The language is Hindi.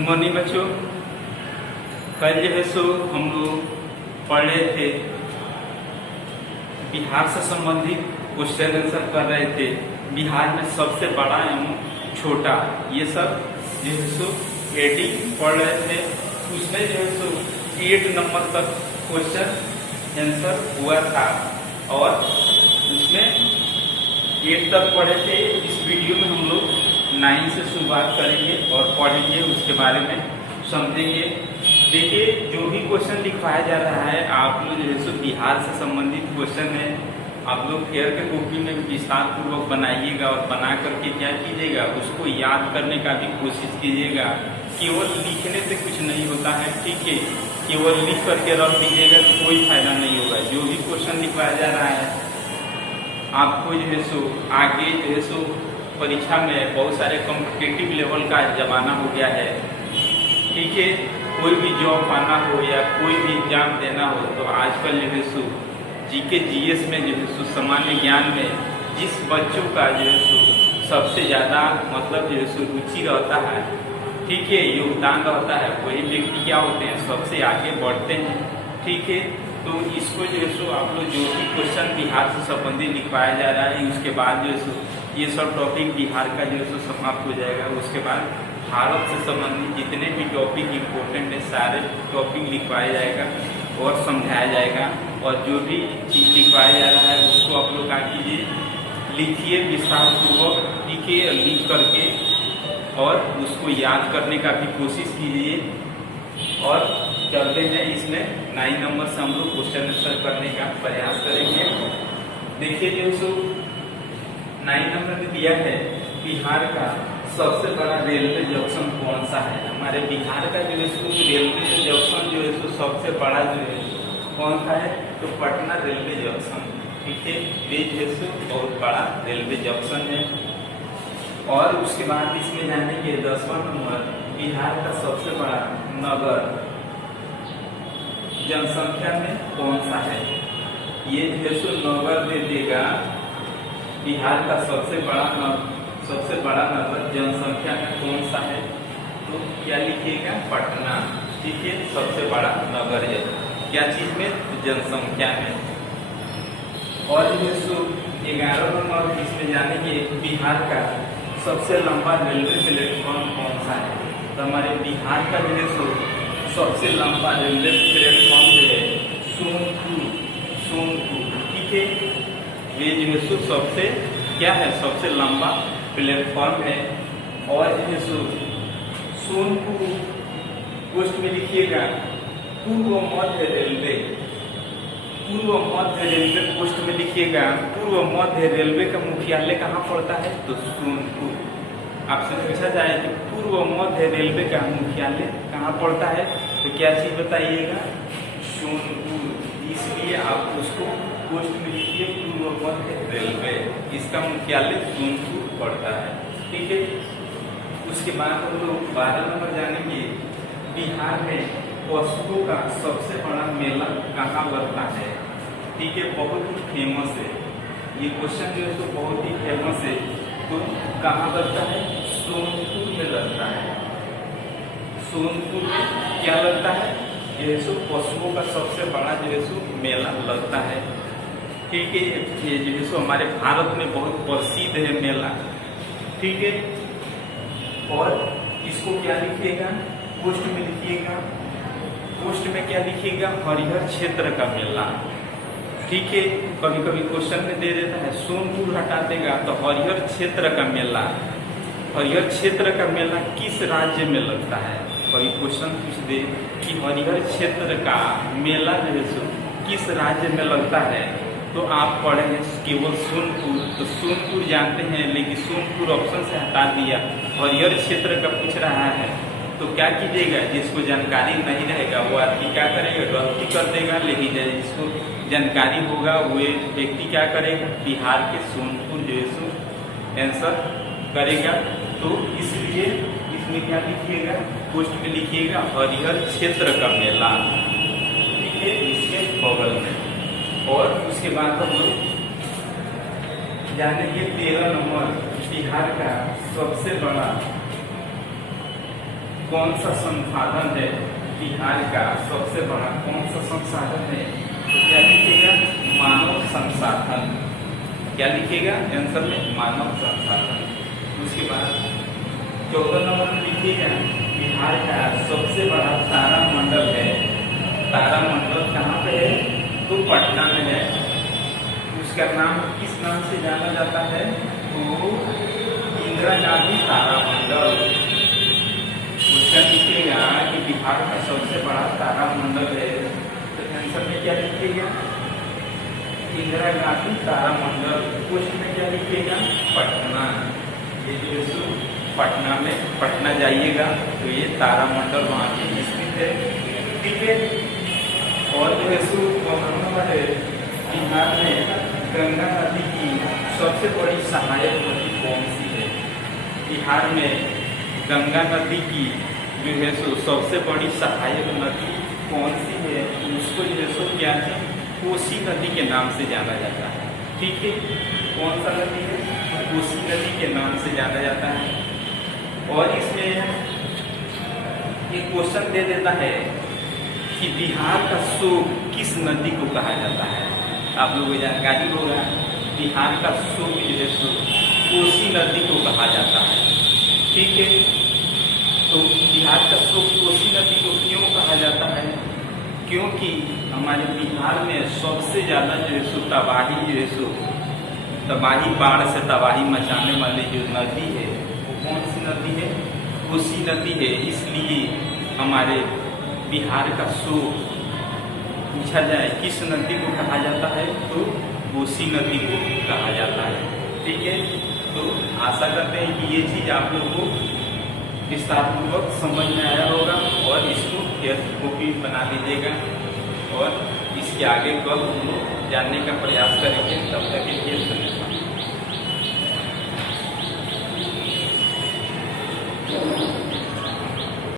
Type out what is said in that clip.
गुड मॉर्निंग बच्चों। कल जो है सो हम लोग पढ़ रहे थे, बिहार से संबंधित क्वेश्चन आंसर कर रहे थे। बिहार में सबसे बड़ा एवं छोटा, ये सब जो है सो हेडिंग पढ़ रहे थे। उसमें जो है सो 8 नंबर तक क्वेश्चन आंसर हुआ था और उसमें 8 तक पढ़े थे। इस वीडियो में हम लोग 9 से शुरुआत करेंगे और पढ़ेंगे, उसके बारे में समझेंगे। देखिए, जो भी क्वेश्चन लिखवाया जा रहा है, आप लोग जो है सो बिहार से संबंधित क्वेश्चन है, आप लोग फेयर के कॉपी में विस्तार पूर्वक बनाइएगा और बना करके क्या कीजिएगा, उसको याद करने का भी कोशिश कीजिएगा। केवल लिखने से कुछ नहीं होता है, ठीक है। केवल लिख करके रख दीजिएगा तो कोई फायदा नहीं होगा। जो भी क्वेश्चन लिखवाया जा रहा है, आपको जो है सो आगे जो है सो परीक्षा में बहुत सारे कॉम्पिटिटिव लेवल का जमाना हो गया है, ठीक है। कोई भी जॉब पाना हो या कोई भी एग्जाम देना हो, तो आजकल जो है सो जीके जीएस में जो है सो सामान्य ज्ञान में जिस बच्चों का जो है सो सबसे ज़्यादा मतलब जो है सो रुचि रहता है, ठीक है, योगदान रहता है, वही व्यक्ति क्या होते हैं, सबसे आगे बढ़ते हैं, ठीक है। तो इसको जो है सो आप लोग जो भी क्वेश्चन बिहार से संबंधित लिखवाया जा रहा है, उसके बाद जो है सो ये सब टॉपिक बिहार का जो है सो समाप्त हो जाएगा। उसके बाद भारत से संबंधित जितने भी टॉपिक इम्पोर्टेंट है, सारे टॉपिक लिखवाया जाएगा और समझाया जाएगा। और जो भी चीज़ लिखवाया जा रहा है उसको आप लोग क्या कीजिए, लिखिए विस्तार पूर्वक, ठीक है, लिख करके और उसको याद करने का भी कोशिश कीजिए। और चलते हैं, इसमें 9 नंबर से हम लोग क्वेश्चन आंसर करने का प्रयास करेंगे। देखिए, जो सो 9 नंबर में दिया है, बिहार का सबसे बड़ा रेलवे जंक्शन कौन सा है। हमारे बिहार का जो है सो रेलवे जंक्शन जो है सो सबसे बड़ा जो है कौन सा है, तो पटना रेलवे जंक्शन, ठीक है। ये जो है सो बहुत बड़ा रेलवे जंक्शन है। और उसके बाद इसमें जानेंगे 10वां नंबर, बिहार का सबसे बड़ा नगर जनसंख्या में कौन सा है। ये जो है सो नगर दे देगा, बिहार का सबसे बड़ा नगर जनसंख्या में कौन सा है, तो क्या लिखिएगा, पटना, ठीक है। सबसे बड़ा नगर है क्या चीज में, जनसंख्या में। और जो है सो 11 नंबर इसमें जानेंगे, बिहार का सबसे लंबा रेलवे प्लेटफॉर्म कौन सा है। तो हमारे बिहार का जो है सो सबसे लंबा रेलवे प्लेटफॉर्म जो है सोनपुर, ठीक है। ये जो है सो सबसे क्या है, सबसे लंबा प्लेटफॉर्म है। और जो है सो सोनपुर पोस्ट में लिखिएगा पूर्व मध्य रेलवे पोस्ट में लिखिएगा। पूर्व मध्य रेलवे का मुख्यालय कहाँ पड़ता है, तो सोनपुर। आपसे पूछा जाए कि पूर्व मध्य रेलवे का मुख्यालय कहाँ पड़ता है, तो क्या चीज बताइएगा, सोनपुर। इसलिए आप उसको पोस्ट में लिखिए पूर्व मध्य रेलवे, इसका मुख्यालय सोनपुर पड़ता है, ठीक है। उसके बाद हम लोग 12 नंबर जानेंगे, बिहार में पशुओं का सबसे बड़ा मेला कहाँ लगता है, ठीक है। बहुत ही फेमस है ये क्वेश्चन जो है तो बहुत ही फेमस है। तो कहाँ लगता है, सोनपुर में लगता है। सोनपुर में क्या लगता है, जो है सो पशुओं का सबसे बड़ा जो है सो मेला लगता है, ठीक है। ये जो है सो हमारे भारत में बहुत प्रसिद्ध है मेला, ठीक है। और इसको क्या लिखिएगा, पोस्ट में लिखिएगा। पोस्ट में क्या लिखिएगा, हरिहर क्षेत्र का मेला, ठीक है। कभी कभी क्वेश्चन में दे देता है सोनपुर हटा देगा तो हरिहर क्षेत्र का मेला। हरिहर क्षेत्र का मेला किस राज्य में लगता है, कभी क्वेश्चन पूछ दे कि हरिहर क्षेत्र का मेला जो है सो किस राज्य में लगता है, तो आप पढ़ेंगे केवल सोनपुर, तो सोनपुर जानते हैं, लेकिन सोनपुर ऑप्शन से हटा दिया, हरिहर क्षेत्र का पूछ रहा है। तो क्या कीजिएगा, जिसको जानकारी नहीं रहेगा वो आदमी क्या करेगा, गलती कर देगा। लेकिन जिसको जानकारी होगा वो व्यक्ति क्या करेगा, बिहार के सोनपुर जो है सो आंसर करेगा। तो इसलिए इसमें क्या लिखिएगा, पोस्ट में लिखिएगा हरिहर क्षेत्र का मेला, ठीक है, इसके बगल में। और उसके बाद हम लोग जानेंगे 13 नंबर, बिहार का सबसे बड़ा कौन सा संसाधन है बिहार का सबसे बड़ा, कौन सा संसाधन है, तो क्या लिखिएगा मानव संसाधन। क्या लिखिएगा आंसर में मानव संसाधन। उसके बाद 14 नंबर में लिखिएगा बिहार का सबसे बड़ा तारामंडल है। तारामंडल कहाँ पे है, तो पटना में है। उसका नाम किस नाम से जाना जाता है, तो इंदिरा गांधी तारामंडल। उसका लिखिएगा कि बिहार का सबसे बड़ा तारामंडल है, तो आंसर में क्या लिखिएगा इंदिरा गांधी तारामंडल। क्वेश्चन में क्या लिखिएगा पटना। ये जो है पटना में, पटना जाइएगा तो ये तारामंडल वहाँ पे स्थित है। ठीक है। और जो है बिहार में गंगा नदी की सबसे बड़ी सहायक नदी कौन सी है। बिहार में गंगा नदी की जो है सबसे बड़ी सहायक नदी कौन सी है, उसको जो है क्या है कोसी नदी के नाम से जाना जाता है। ठीक है। कौन सा नदी है, कोसी नदी के नाम से जाना जाता है। और इसमें एक क्वेश्चन दे देता है कि बिहार का शोक किस नदी को कहा जाता है। आप लोगों को जानकारी होगा बिहार का शोक जो है कोसी नदी को कहा जाता है। ठीक है। तो बिहार का शोक कोसी नदी को क्यों कहा जाता है, क्योंकि हमारे बिहार में सबसे ज़्यादा जो है तबाही जो है तबाही, बाढ़ से तबाही मचाने वाली जो नदी है वो कौन सी नदी है, कोसी नदी है। इसलिए हमारे बिहार का शोक पूछा जाए किस नदी को कहा जाता है, तो कोसी नदी को कहा जाता है। ठीक है। तो आशा करते हैं कि ये चीज़ आप लोगों को विस्तारपूर्वक समझ में आया होगा और इसको कॉपी बना लीजिएगा और इसके आगे कल हम लोग जानने का प्रयास करेंगे। तब तक के लिए धन्यवाद।